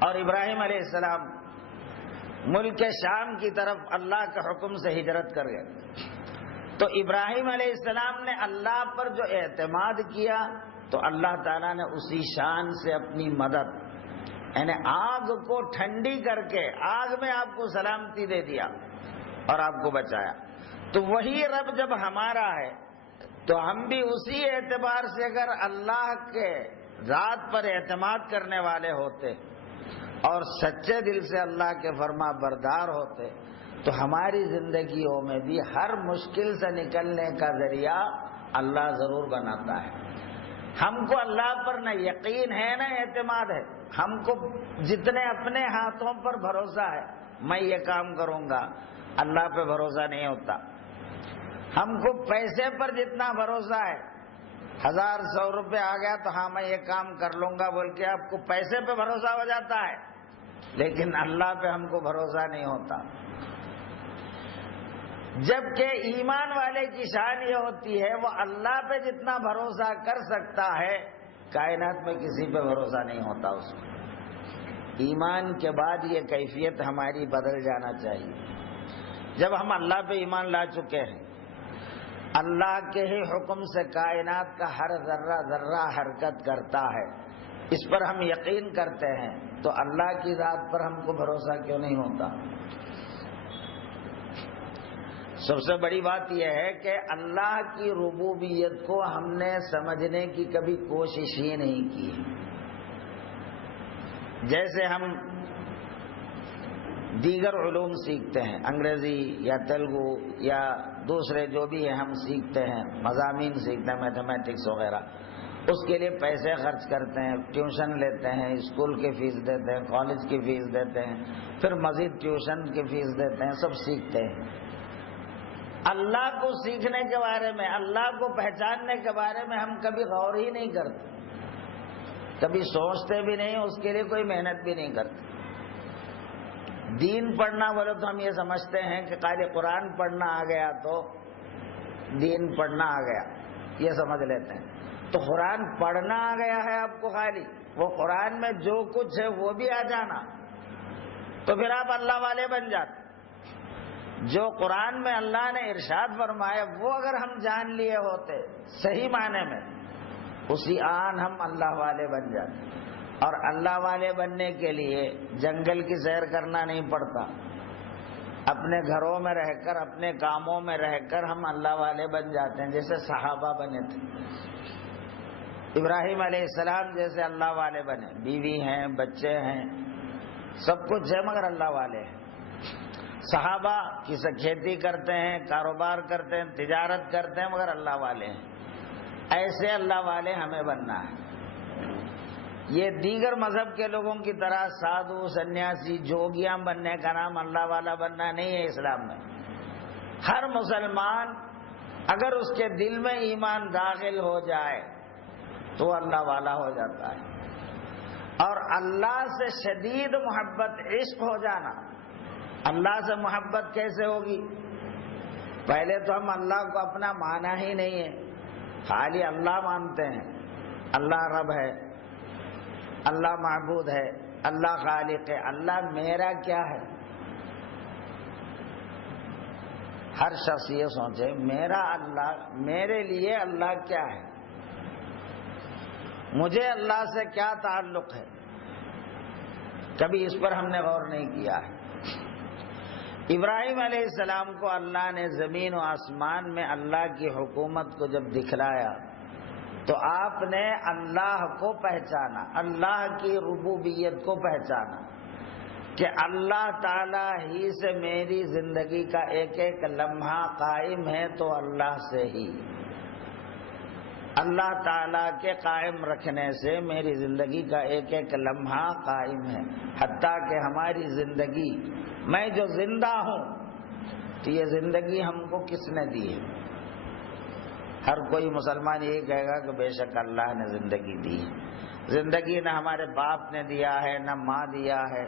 اور ابراہیم علیہ السلام ملک شام کی طرف اللہ کے حکم سے ہجرت کر گئے. تو ابراہیم علیہ السلام نے اللہ پر جو اعتماد کیا تو اللہ تعالیٰ نے اسی شان سے اپنی مدد، یعنی آگ کو ٹھنڈی کر کے آگ میں آپ کو سلامتی دے دیا اور آپ کو بچایا. تو وہی رب جب ہمارا ہے تو ہم بھی اسی اعتبار سے اگر اللہ کے ذات پر اعتماد کرنے والے ہوتے اور سچے دل سے اللہ کے فرما بردار ہوتے تو ہماری زندگیوں میں بھی ہر مشکل سے نکلنے کا ذریعہ اللہ ضرور بناتا ہے. ہم کو اللہ پر نہ یقین ہے نہ اعتماد ہے. ہم کو جتنے اپنے ہاتھوں پر بھروسہ ہے، میں یہ کام کروں گا، اللہ پہ بھروسہ نہیں ہوتا. ہم کو پیسے پر جتنا بھروسہ ہے، 1000 100 روپے آ گیا تو ہاں میں یہ کام کر لوں گا بول کے آپ کو پیسے پہ بھروسہ ہو جاتا ہے، لیکن اللہ پہ ہم کو بھروسہ نہیں ہوتا۔ جبکہ ایمان والے کی شان یہ ہوتی ہے وہ اللہ پہ جتنا بھروسہ کر سکتا ہے کائنات میں کسی پہ بھروسہ نہیں ہوتا اس کو۔ ایمان کے بعد یہ کیفیت ہماری بدل جانا چاہیے۔ جب ہم اللہ پہ ایمان لا چکے ہیں، اللہ کے ہی حکم سے کائنات کا ہر ذرہ ذرہ حرکت کرتا ہے، اس پر ہم یقین کرتے ہیں، تو اللہ کی ذات پر ہم کو بھروسہ کیوں نہیں ہوتا؟ سب سے بڑی بات یہ ہے کہ اللہ کی ربوبیت کو ہم نے سمجھنے کی کبھی کوشش ہی نہیں کی۔ جیسے ہم دیگر علوم سیکھتے ہیں، انگریزی یا تیلگو یا دوسرے جو بھی ہیں ہم سیکھتے ہیں، مضامین سیکھتے ہیں، میتھمیٹکس وغیرہ، اس کے لیے پیسے خرچ کرتے ہیں، ٹیوشن لیتے ہیں، اسکول کی فیس دیتے ہیں، کالج کی فیس دیتے ہیں، پھر مزید ٹیوشن کی فیس دیتے ہیں، سب سیکھتے ہیں۔ اللہ کو سیکھنے کے بارے میں، اللہ کو پہچاننے کے بارے میں ہم کبھی غور ہی نہیں کرتے، کبھی سوچتے بھی نہیں، اس کے لیے کوئی محنت بھی نہیں کرتے۔ دین پڑھنا بولے تو ہم یہ سمجھتے ہیں کہ خالی قرآن پڑھنا آ گیا تو دین پڑھنا آ گیا، یہ سمجھ لیتے ہیں۔ تو قرآن پڑھنا آ گیا ہے آپ کو خالی، وہ قرآن میں جو کچھ ہے وہ بھی آ جانا، تو پھر آپ اللہ والے بن جاتے۔ جو قرآن میں اللہ نے ارشاد فرمایا وہ اگر ہم جان لیے ہوتے صحیح معنی میں، اسی آن ہم اللہ والے بن جاتے۔ اور اللہ والے بننے کے لیے جنگل کی سیر کرنا نہیں پڑتا، اپنے گھروں میں رہ کر، اپنے کاموں میں رہ کر ہم اللہ والے بن جاتے ہیں، جیسے صحابہ بنے تھے۔ ابراہیم علیہ السلام جیسے اللہ والے بنے، بیوی ہیں، بچے ہیں، سب کچھ ہے مگر اللہ والے ہیں۔ صحابہ کسی کھیتی کرتے ہیں، کاروبار کرتے ہیں، تجارت کرتے ہیں، مگر اللہ والے ہیں۔ ایسے اللہ والے ہمیں بننا ہے۔ یہ دیگر مذہب کے لوگوں کی طرح سادھو، سنیاسی، جوگیاں بننے کا نام اللہ والا بننا نہیں ہے اسلام میں۔ ہر مسلمان اگر اس کے دل میں ایمان داخل ہو جائے تو اللہ والا ہو جاتا ہے۔ اور اللہ سے شدید محبت، عشق ہو جانا۔ اللہ سے محبت کیسے ہوگی؟ پہلے تو ہم اللہ کو اپنا مانا ہی نہیں ہے، خالی اللہ مانتے ہیں۔ اللہ رب ہے، اللہ معبود ہے، اللہ خالق ہے۔ اللہ میرا کیا ہے؟ ہر شخص یہ سوچے میرا اللہ، میرے لیے اللہ کیا ہے، مجھے اللہ سے کیا تعلق ہے؟ کبھی اس پر ہم نے غور نہیں کیا ہے۔ ابراہیم علیہ السلام کو اللہ نے زمین و آسمان میں اللہ کی حکومت کو جب دکھلایا تو آپ نے اللہ کو پہچانا، اللہ کی ربوبیت کو پہچانا کہ اللہ تعالی ہی سے میری زندگی کا ایک ایک لمحہ قائم ہے، تو اللہ سے ہی، اللہ تعالی کے قائم رکھنے سے میری زندگی کا ایک ایک لمحہ قائم ہے۔ حتیٰ کہ ہماری زندگی، میں جو زندہ ہوں تو یہ زندگی ہم کو کس نے دی ہے؟ ہر کوئی مسلمان یہی کہے گا کہ بے شک اللہ نے زندگی دی ہے۔ زندگی نہ ہمارے باپ نے دیا ہے، نہ ماں دیا ہے،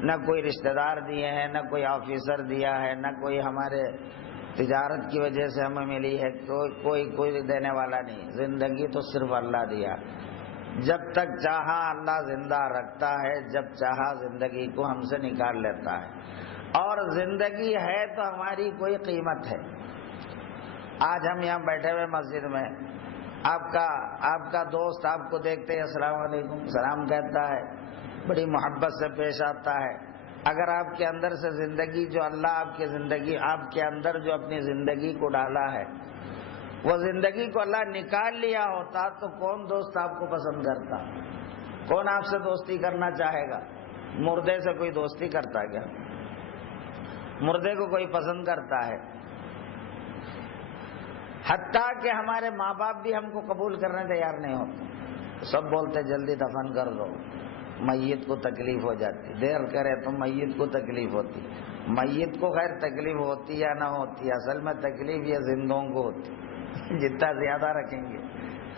نہ کوئی رشتہ دار دیے ہیں، نہ کوئی آفیسر دیا ہے، نہ کوئی ہمارے تجارت کی وجہ سے ہمیں ملی ہے، کوئی دینے والا نہیں۔ زندگی تو صرف اللہ دیا۔ جب تک چاہا اللہ زندہ رکھتا ہے، جب چاہا زندگی کو ہم سے نکال لیتا ہے۔ اور زندگی ہے تو ہماری کوئی قیمت ہے۔ آج ہم یہاں بیٹھے ہوئے مسجد میں، آپ کا دوست آپ کو دیکھتے ہی السلام علیکم سلام کہتا ہے، بڑی محبت سے پیش آتا ہے۔ اگر آپ کے اندر سے زندگی جو اللہ آپ کے اندر جو اپنی زندگی کو ڈالا ہے، وہ زندگی کو اللہ نکال لیا ہوتا تو کون دوست آپ کو پسند کرتا؟ کون آپ سے دوستی کرنا چاہے گا؟ مردے سے کوئی دوستی کرتا کیا؟ مردے کو کوئی پسند کرتا ہے؟ حتیٰ کہ ہمارے ماں باپ بھی ہم کو قبول کرنے تیار نہیں ہوتے، سب بولتے جلدی دفن کر دو، میت کو تکلیف ہو جاتی، دیر کرے تو میت کو تکلیف ہوتی۔ میت کو خیر تکلیف ہوتی یا نہ ہوتی، اصل میں تکلیف یہ زندوں کو ہوتی۔ جتنا زیادہ رکھیں گے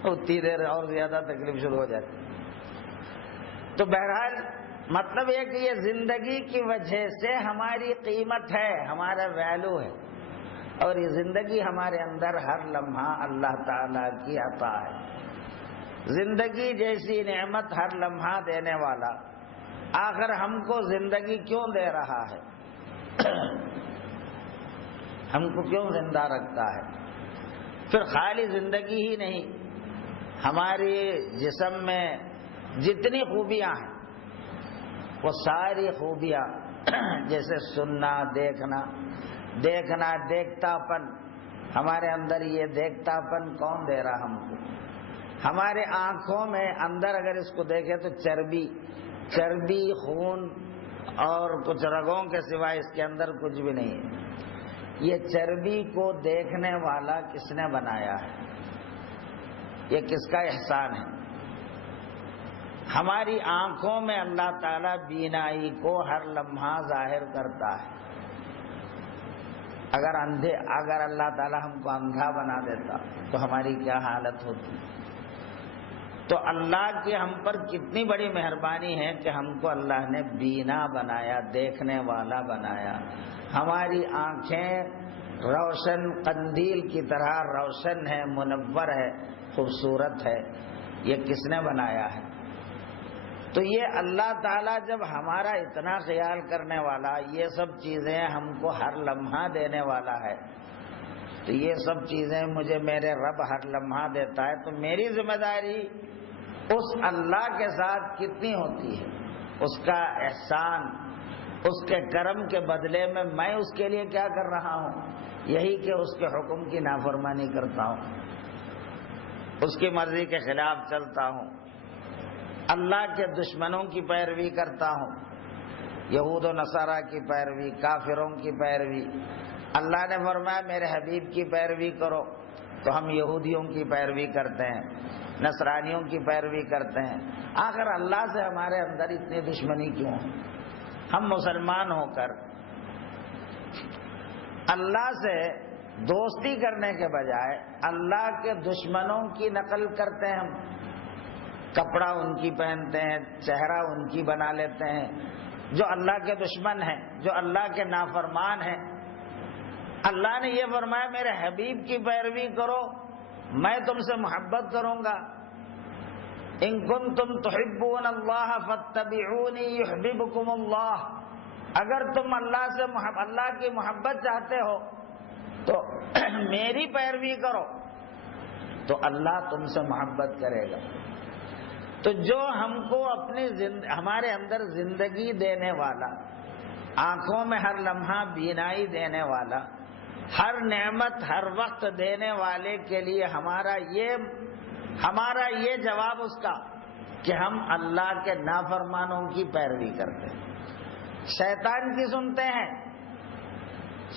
اتنی دیر اور زیادہ تکلیف شروع ہو جاتی. تو بہرحال مطلب یہ کہ یہ زندگی کی وجہ سے ہماری قیمت ہے، ہمارا ویلو ہے، اور یہ زندگی ہمارے اندر ہر لمحہ اللہ تعالی کی عطا ہے. زندگی جیسی نعمت ہر لمحہ دینے والا آخر ہم کو زندگی کیوں دے رہا ہے؟ ہم کو کیوں زندہ رکھتا ہے؟ پھر خالی زندگی ہی نہیں، ہماری جسم میں جتنی خوبیاں ہیں وہ ساری خوبیاں جیسے سننا، دیکھنا، دیکھتا پن، ہمارے اندر یہ دیکھتا پن کون دے رہا ہم کو؟ ہمارے آنکھوں میں اندر اگر اس کو دیکھیں تو چربی، خون اور کچھ رگوں کے سوائے اس کے اندر کچھ بھی نہیں ہے. یہ چربی کو دیکھنے والا کس نے بنایا ہے؟ یہ کس کا احسان ہے؟ ہماری آنکھوں میں اللہ تعالیٰ بینائی کو ہر لمحہ ظاہر کرتا ہے. اگر اللہ تعالیٰ ہم کو اندھا بنا دیتا تو ہماری کیا حالت ہوتی؟ تو اللہ کی ہم پر کتنی بڑی مہربانی ہے کہ ہم کو اللہ نے بینا بنایا، دیکھنے والا بنایا. ہماری آنکھیں روشن قندیل کی طرح روشن ہے، منور ہے، خوبصورت ہے. یہ کس نے بنایا ہے؟ تو یہ اللہ تعالیٰ جب ہمارا اتنا خیال کرنے والا، یہ سب چیزیں ہم کو ہر لمحہ دینے والا ہے، تو یہ سب چیزیں مجھے میرے رب ہر لمحہ دیتا ہے، تو میری ذمہ داری اس اللہ کے ساتھ کتنی ہوتی ہے؟ اس کا احسان، اس کے کرم کے بدلے میں اس کے لیے کیا کر رہا ہوں؟ یہی کہ اس کے حکم کی نافرمانی کرتا ہوں، اس کی مرضی کے خلاف چلتا ہوں، اللہ کے دشمنوں کی پیروی کرتا ہوں، یہود و نصارہ کی پیروی، کافروں کی پیروی. اللہ نے فرمایا میرے حبیب کی پیروی کرو، تو ہم یہودیوں کی پیروی کرتے ہیں، نصرانیوں کی پیروی کرتے ہیں. آخر اللہ سے ہمارے اندر اتنی دشمنی کیوں ہے؟ ہم مسلمان ہو کر اللہ سے دوستی کرنے کے بجائے اللہ کے دشمنوں کی نقل کرتے ہیں. ہم کپڑا ان کی پہنتے ہیں، چہرہ ان کی بنا لیتے ہیں، جو اللہ کے دشمن ہیں، جو اللہ کے نافرمان ہیں. اللہ نے یہ فرمایا میرے حبیب کی پیروی کرو، میں تم سے محبت کروں گا. ان کنتم تحبون اللہ فاتبعونی یحببکم اللہ. اگر تم اللہ کی محبت چاہتے ہو تو میری پیروی کرو، تو اللہ تم سے محبت کرے گا. تو جو ہم کو ہمارے اندر زندگی دینے والا، آنکھوں میں ہر لمحہ بینائی دینے والا، ہر نعمت ہر وقت دینے والے کے لیے ہمارا یہ جواب اس کا کہ ہم اللہ کے نافرمانوں کی پیروی کرتے ہیں، شیطان کی سنتے ہیں.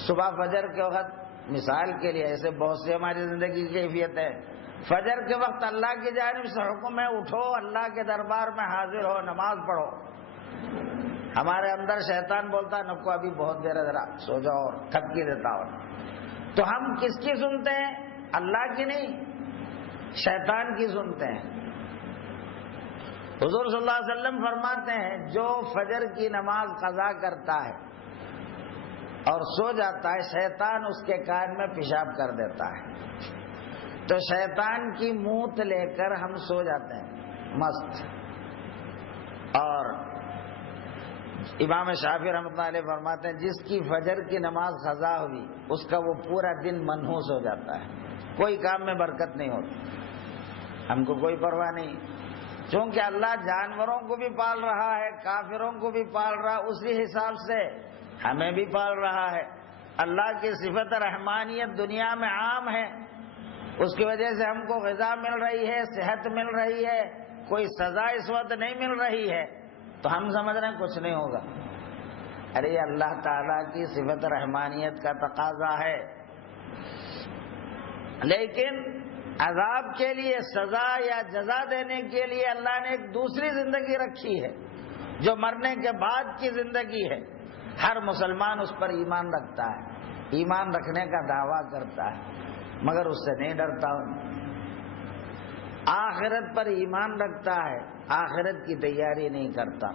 صبح فجر کے وقت مثال کے لیے ایسے بہت سی ہماری زندگی کی کیفیت ہے. فجر کے وقت اللہ کی جانب سے حکم ہے اٹھو، اللہ کے دربار میں حاضر ہو، نماز پڑھو. ہمارے اندر شیطان بولتا نکو ابھی بہت دیر ہے، ذرا سو جاؤ اور تھپکی دیتا ہو. تو ہم کس کی سنتے ہیں؟ اللہ کی نہیں، شیطان کی سنتے ہیں. حضور صلی اللہ علیہ وسلم فرماتے ہیں جو فجر کی نماز قضا کرتا ہے اور سو جاتا ہے، شیطان اس کے کان میں پیشاب کر دیتا ہے. تو شیطان کی موت لے کر ہم سو جاتے ہیں مست. اور امام شافعی رحمۃ اللہ علیہ فرماتے ہیں جس کی فجر کی نماز قضا ہوئی اس کا وہ پورا دن منحوس ہو جاتا ہے، کوئی کام میں برکت نہیں ہوتی. ہم کو کوئی پرواہ نہیں، چونکہ اللہ جانوروں کو بھی پال رہا ہے، کافروں کو بھی پال رہا ہے، اسی حساب سے ہمیں بھی پال رہا ہے. اللہ کی صفت رحمانیت دنیا میں عام ہے، اس کی وجہ سے ہم کو غذا مل رہی ہے، صحت مل رہی ہے، کوئی سزا اس وقت نہیں مل رہی ہے، تو ہم سمجھ رہے ہیں کچھ نہیں ہوگا. ارے اللہ تعالیٰ کی صفت رحمانیت کا تقاضا ہے. لیکن عذاب کے لیے، سزا یا جزا دینے کے لیے اللہ نے ایک دوسری زندگی رکھی ہے جو مرنے کے بعد کی زندگی ہے. ہر مسلمان اس پر ایمان رکھتا ہے، ایمان رکھنے کا دعویٰ کرتا ہے. مگر اس سے نہیں ڈرتا ہوں۔ آخرت پر ایمان رکھتا ہے، آخرت کی تیاری نہیں کرتا۔